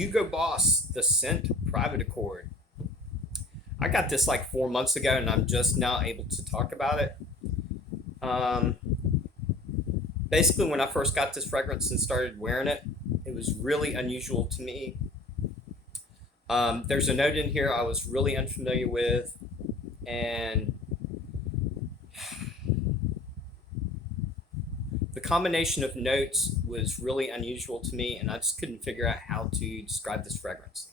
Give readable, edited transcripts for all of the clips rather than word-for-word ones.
Hugo Boss, the Scent Private Accord. I got this like 4 months ago and I'm just now able to talk about it. Um, Basically, when I first got this fragrance and started wearing it, it was really unusual to me. There's a note in here I was really unfamiliar with, and the combination of notes was really unusual to me, and I just couldn't figure out how to describe this fragrance.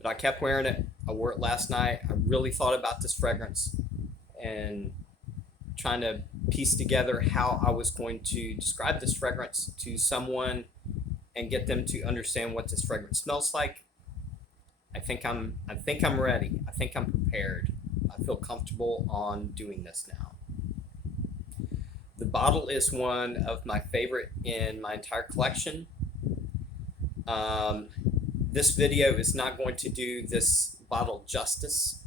But I kept wearing it. I wore it last night. I really thought about this fragrance and trying to piece together how I was going to describe this fragrance to someone and get them to understand what this fragrance smells like. I think I'm ready. I think I'm prepared. I feel comfortable on doing this now. The bottle is one of my favorite in my entire collection. This video is not going to do this bottle justice.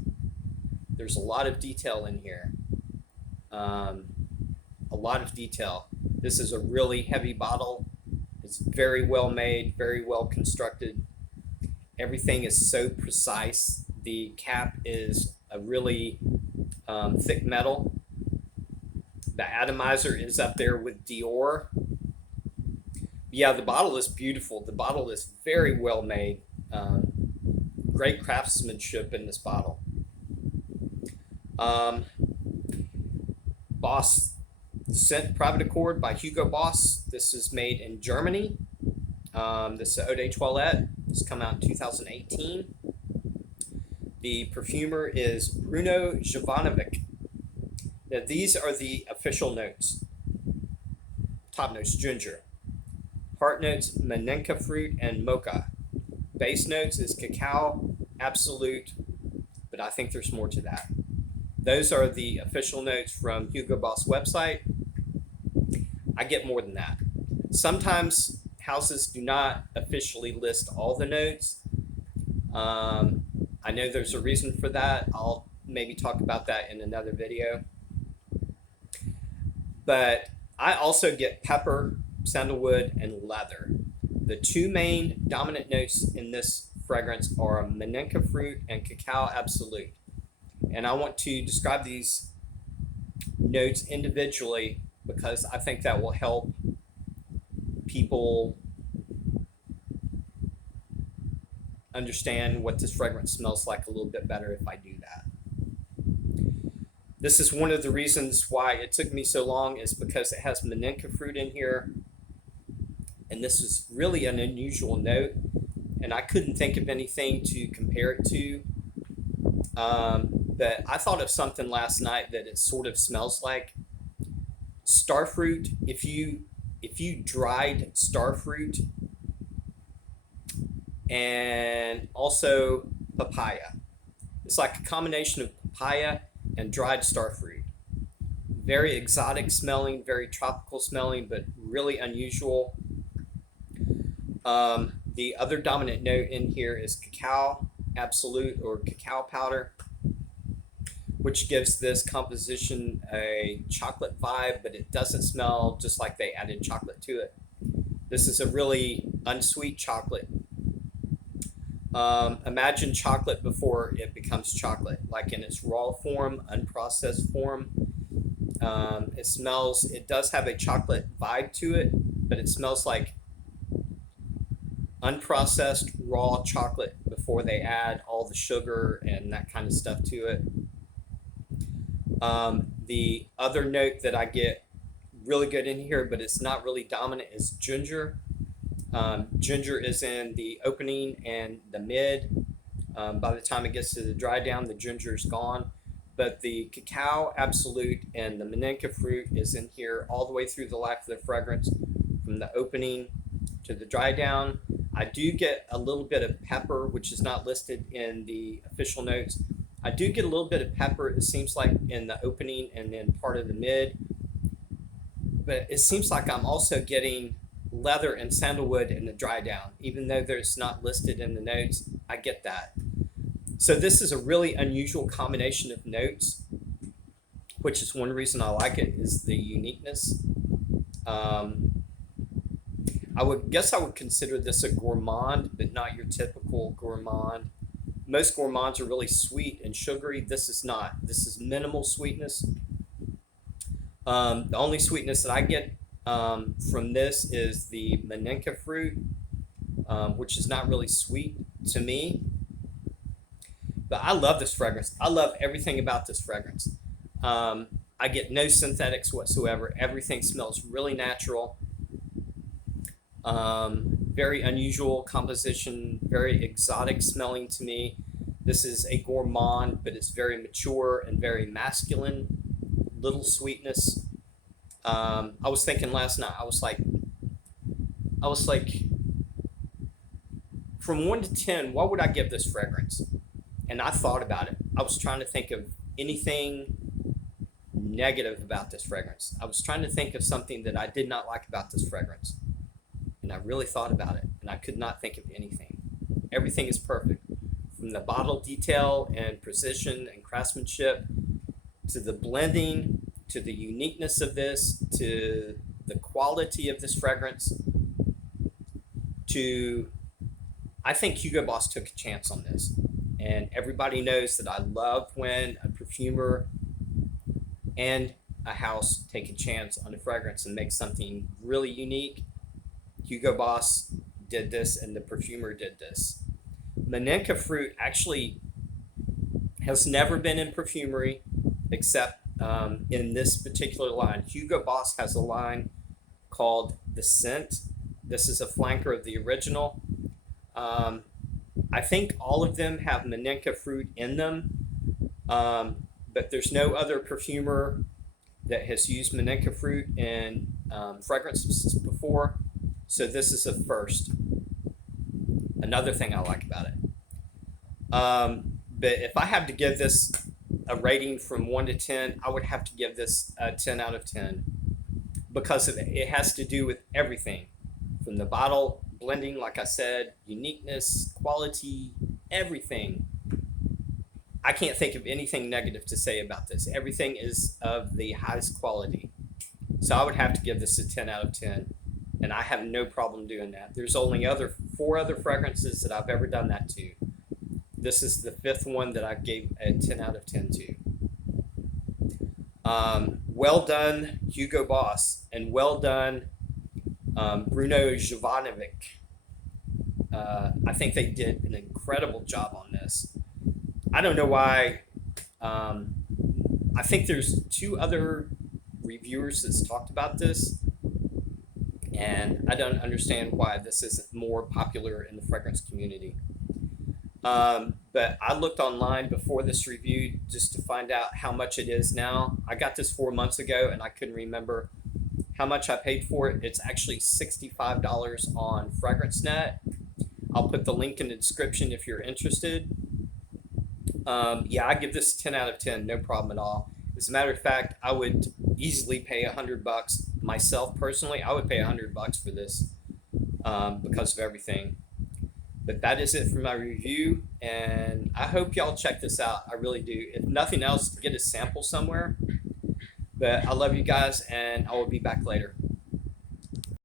There's a lot of detail in here. A lot of detail. This is a really heavy bottle. It's very well made, very well constructed. Everything is so precise. The cap is a really thick metal. The atomizer is up there with Dior. Yeah, the bottle is beautiful. The bottle is very well made. Great craftsmanship in this bottle. Boss Scent Private Accord by Hugo Boss. This is made in Germany. This is Eau de Toilette. This come out in 2018. The perfumer is Bruno Jovanovic. Now these are the official notes. Top notes: ginger. Heart notes: manenka fruit and mocha. Base notes is cacao, absolute, but I think there's more to that. Those are the official notes from Hugo Boss website. I get more than that. Sometimes houses do not officially list all the notes. I know there's a reason for that. I'll maybe talk about that in another video. But I also get pepper, sandalwood, and leather. The two main dominant notes in this fragrance are manenka fruit and cacao absolute. And I want to describe these notes individually because I think that will help people understand what this fragrance smells like a little bit better if I do that. This is one of the reasons why it took me so long, is because it has manenka fruit in here. And this is really an unusual note. And I couldn't think of anything to compare it to. But I thought of something last night that it sort of smells like. Starfruit. If you dried starfruit, and also papaya. It's like a combination of papaya and dried starfruit. Very exotic smelling, very tropical smelling, but really unusual. The other dominant note in here is cacao absolute or cacao powder, which gives this composition a chocolate vibe, but it doesn't smell just like they added chocolate to it. This is a really unsweet chocolate. Imagine chocolate before it becomes chocolate, like in its raw form, unprocessed form. It does have a chocolate vibe to it, but it smells like unprocessed raw chocolate before they add all the sugar and that kind of stuff to it. The other note that I get really good in here, but it's not really dominant, is ginger. Ginger is in the opening and the mid. By the time it gets to the dry down, the ginger is gone. But the cacao absolute and the manenka fruit is in here all the way through the life of the fragrance, from the opening to the dry down. I do get a little bit of pepper, which is not listed in the official notes. I do get a little bit of pepper, it seems like, in the opening and then part of the mid. But it seems like I'm also getting leather and sandalwood in the dry down. Even though it's not listed in the notes, I get that. So this is a really unusual combination of notes, which is one reason I like it, is the uniqueness. I would guess I would consider this a gourmand, but not your typical gourmand. Most gourmands are really sweet and sugary. This is not. This is minimal sweetness. The only sweetness that I get from this is the manenka fruit, which is not really sweet to me. But I love this fragrance. I love everything about this fragrance. Um, I get no synthetics whatsoever. Everything smells really natural. Very unusual composition, very exotic smelling to me. This is a gourmand, but it's very mature and very masculine. Little sweetness. I was thinking last night. I was like, from 1 to 10, what would I give this fragrance? And I thought about it. I was trying to think of anything negative about this fragrance. I was trying to think of something that I did not like about this fragrance. And I really thought about it, and I could not think of anything. Everything is perfect, from the bottle detail and precision and craftsmanship to the blending to the uniqueness of this to the quality of this fragrance to I think Hugo Boss took a chance on this. And everybody knows that I love when a perfumer and a house take a chance on a fragrance and make something really unique. Hugo Boss did this, and the perfumer did this. Manenka fruit actually has never been in perfumery except in this particular line. Hugo Boss has a line called The Scent. This is a flanker of the original. I think all of them have manenka fruit in them, but there's no other perfumer that has used manenka fruit in fragrances before. So this is a first. Another thing I like about it. But if I had to give this a rating from 1 to 10, I would have to give this a 10 out of 10 because it has to do with everything from the bottle blending, like I said, uniqueness, quality, everything. I can't think of anything negative to say about this. Everything is of the highest quality. So I would have to give this a 10 out of 10. And I have no problem doing that. There's only 4 other fragrances that I've ever done that to. This is the 5th one that I gave a 10 out of 10 to. Well done, Hugo Boss, and well done, Bruno Jovanovic. I think they did an incredible job on this. I don't know why. I think there's 2 other reviewers that's talked about this, and I don't understand why this isn't more popular in the fragrance community. But I looked online before this review just to find out how much it is now. I got this 4 months ago, and I couldn't remember how much I paid for it. It's actually $65 on FragranceNet. I'll put the link in the description if you're interested. Yeah, I give this 10 out of 10, no problem at all. As a matter of fact, I would easily pay $100 myself personally. I would pay $100 for this because of everything. But that is it for my review, and I hope y'all check this out. I really do. If nothing else, get a sample somewhere. But I love you guys, and I will be back later.